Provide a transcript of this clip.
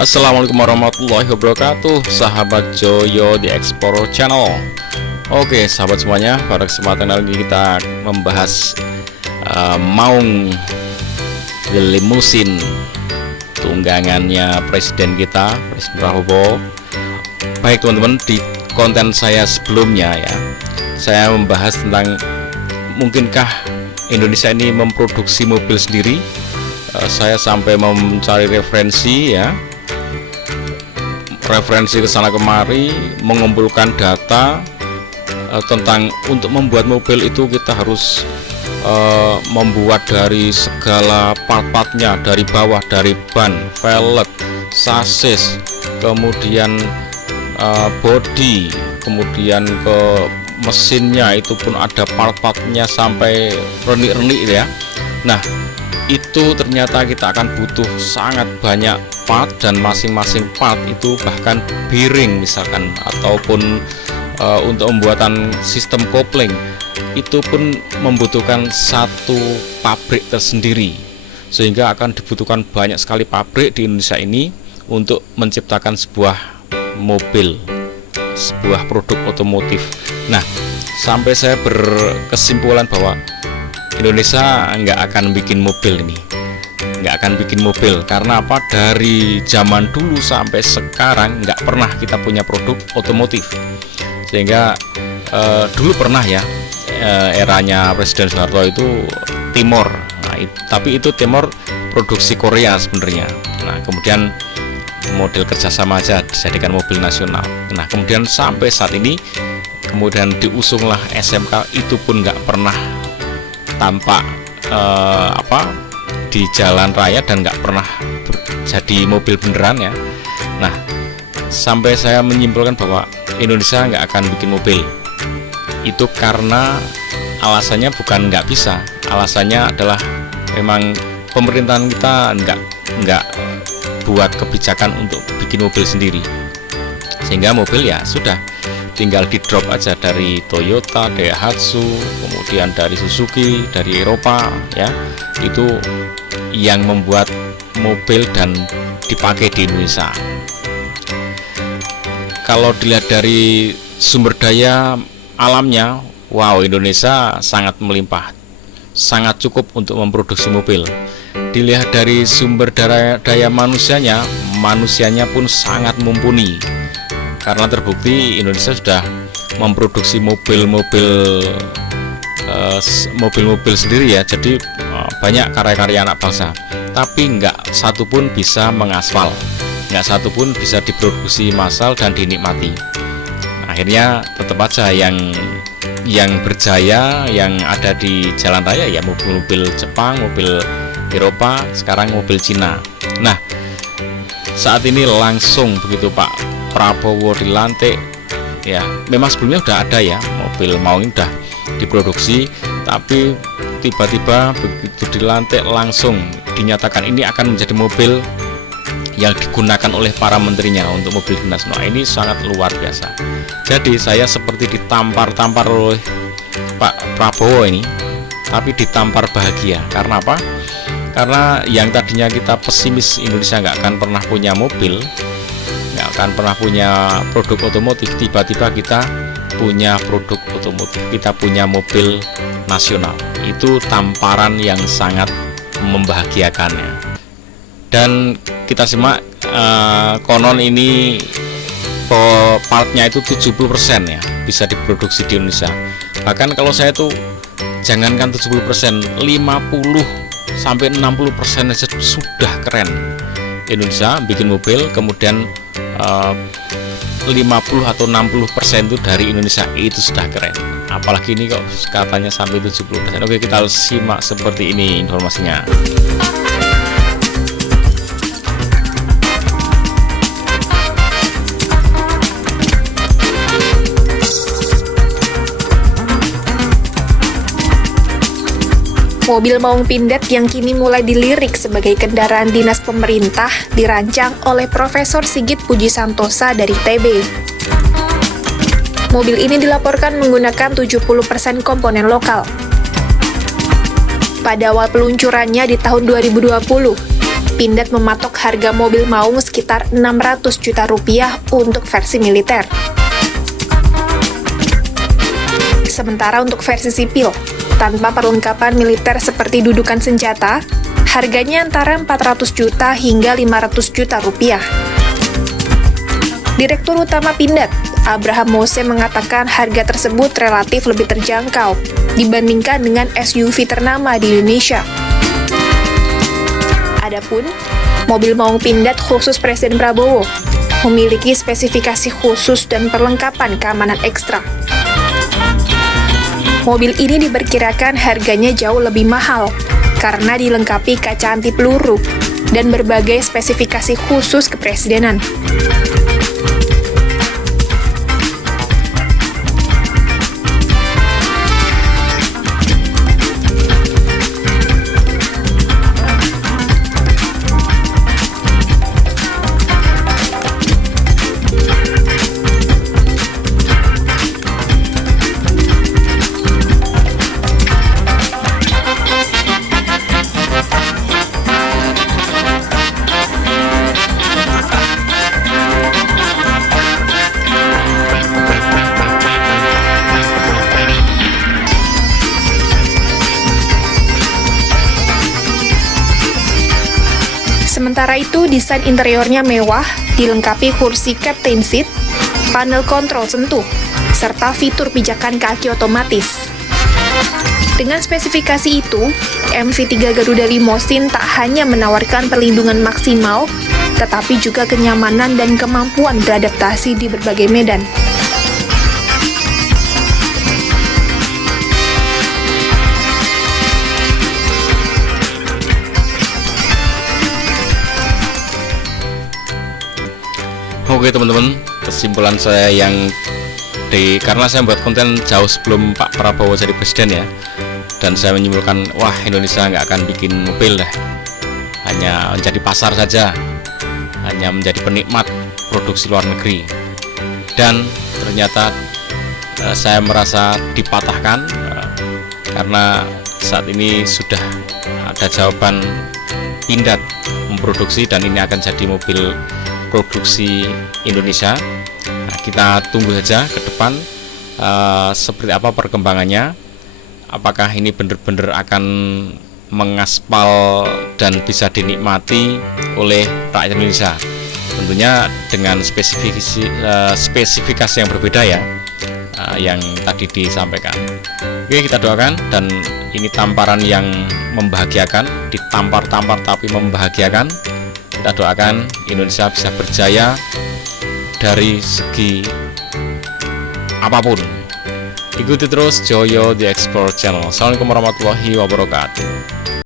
Assalamualaikum warahmatullahi wabarakatuh, sahabat Joyo di Explore Channel. Oke sahabat semuanya, pada kesempatan kali ini kita membahas Maung limusin tunggangannya presiden kita, Presiden Prabowo. Baik teman-teman, di konten saya sebelumnya ya, saya membahas tentang mungkinkah Indonesia ini memproduksi mobil sendiri. Saya sampai mencari referensi ya, referensi ke sana kemari, mengumpulkan data tentang untuk membuat mobil itu kita harus membuat dari segala part-partnya, dari bawah, dari ban, velg, sasis, kemudian body, kemudian ke mesinnya itu pun ada part-partnya sampai renik-renik ya. Nah itu ternyata kita akan butuh sangat banyak part, dan masing-masing part itu bahkan bearing misalkan, ataupun untuk pembuatan sistem kopling itu pun membutuhkan satu pabrik tersendiri, sehingga akan dibutuhkan banyak sekali pabrik di Indonesia ini untuk menciptakan sebuah mobil, sebuah produk otomotif. Nah sampai saya berkesimpulan bahwa Indonesia nggak akan bikin mobil ini, nggak akan bikin mobil. Karena apa? Dari zaman dulu sampai sekarang nggak pernah kita punya produk otomotif. Sehingga dulu pernah ya, eranya Presiden Soeharto itu Timor. Nah, tapi itu Timor produksi Korea sebenarnya. Nah kemudian model kerjasama aja dijadikan mobil nasional. Nah kemudian sampai saat ini, kemudian diusunglah SMK, itu pun nggak pernah tampak di jalan raya dan nggak pernah jadi mobil beneran ya. Nah sampai saya menyimpulkan bahwa Indonesia nggak akan bikin mobil itu karena alasannya bukan nggak bisa, alasannya adalah memang pemerintahan kita nggak buat kebijakan untuk bikin mobil sendiri, sehingga mobil ya sudah tinggal di drop aja dari Toyota, Daihatsu, kemudian dari Suzuki, dari Eropa ya, itu yang membuat mobil dan dipakai di Indonesia. Kalau dilihat dari sumber daya alamnya, wow, Indonesia sangat melimpah, sangat cukup untuk memproduksi mobil. Dilihat dari sumber daya manusianya pun sangat mumpuni, karena terbukti Indonesia sudah memproduksi mobil-mobil sendiri ya. Jadi banyak karya-karya anak bangsa, tapi nggak satu pun bisa mengaspal, nggak satu pun bisa diproduksi massal dan dinikmati. Akhirnya tetap aja yang berjaya, yang ada di jalan raya ya mobil-mobil Jepang, mobil Eropa, sekarang mobil Cina. Nah saat ini langsung begitu Pak Prabowo dilantik ya, memang sebelumnya udah ada ya mobil Maung udah diproduksi, tapi tiba-tiba begitu dilantik langsung dinyatakan ini akan menjadi mobil yang digunakan oleh para menterinya untuk mobil dinas. Nah ini sangat luar biasa. Jadi saya seperti ditampar-tampar oleh Pak Prabowo ini, tapi ditampar bahagia. Karena apa? Karena yang tadinya kita pesimis Indonesia nggak akan pernah punya mobil, nggak akan pernah punya produk otomotif, tiba-tiba kita punya produk otomotif, kita punya mobil nasional. Itu tamparan yang sangat membahagiakannya. Dan kita simak, konon ini partnya itu 70% ya bisa diproduksi di Indonesia. Bahkan kalau saya tuh jangankan 70%, 50 sampai 60% aja sudah keren. Indonesia bikin mobil, kemudian 50 atau 60% itu dari Indonesia, itu sudah keren. Apalagi ini kok katanya sampai 70%. Oke, kita harus simak seperti ini informasinya. Mobil Maung Pindad yang kini mulai dilirik sebagai kendaraan dinas pemerintah dirancang oleh Profesor Sigit Puji Santosa dari TB. Mobil ini dilaporkan menggunakan 70% komponen lokal. Pada awal peluncurannya di tahun 2020, Pindad mematok harga mobil maung sekitar 600 juta rupiah untuk versi militer. Sementara untuk versi sipil, tanpa perlengkapan militer seperti dudukan senjata, harganya antara 400 juta hingga 500 juta rupiah. Direktur Utama Pindad, Abraham Mose, mengatakan harga tersebut relatif lebih terjangkau dibandingkan dengan SUV ternama di Indonesia. Adapun, mobil maung Pindad khusus Presiden Prabowo memiliki spesifikasi khusus dan perlengkapan keamanan ekstra. Mobil ini diperkirakan harganya jauh lebih mahal karena dilengkapi kaca anti peluru dan berbagai spesifikasi khusus kepresidenan. Sementara itu, desain interiornya mewah, dilengkapi kursi captain seat, panel kontrol sentuh, serta fitur pijakan kaki otomatis. Dengan spesifikasi itu, MV3 Garuda Limousine tak hanya menawarkan perlindungan maksimal, tetapi juga kenyamanan dan kemampuan beradaptasi di berbagai medan. Oke teman-teman, kesimpulan saya karena saya buat konten jauh sebelum Pak Prabowo jadi presiden ya, dan saya menyimpulkan, wah Indonesia nggak akan bikin mobil dah, hanya menjadi pasar saja, hanya menjadi penikmat produksi luar negeri. Dan ternyata saya merasa dipatahkan karena saat ini sudah ada jawaban Pindad memproduksi dan ini akan jadi mobil produksi Indonesia. Nah, kita tunggu saja ke depan seperti apa perkembangannya, apakah ini benar-benar akan mengaspal dan bisa dinikmati oleh rakyat Indonesia, tentunya dengan spesifikasi yang berbeda ya, yang tadi disampaikan. Oke, kita doakan, dan ini tamparan yang membahagiakan, ditampar-tampar tapi membahagiakan. Kita doakan Indonesia bisa berjaya dari segi apapun. Ikuti terus Joyo The Explore Channel. Assalamualaikum warahmatullahi wabarakatuh.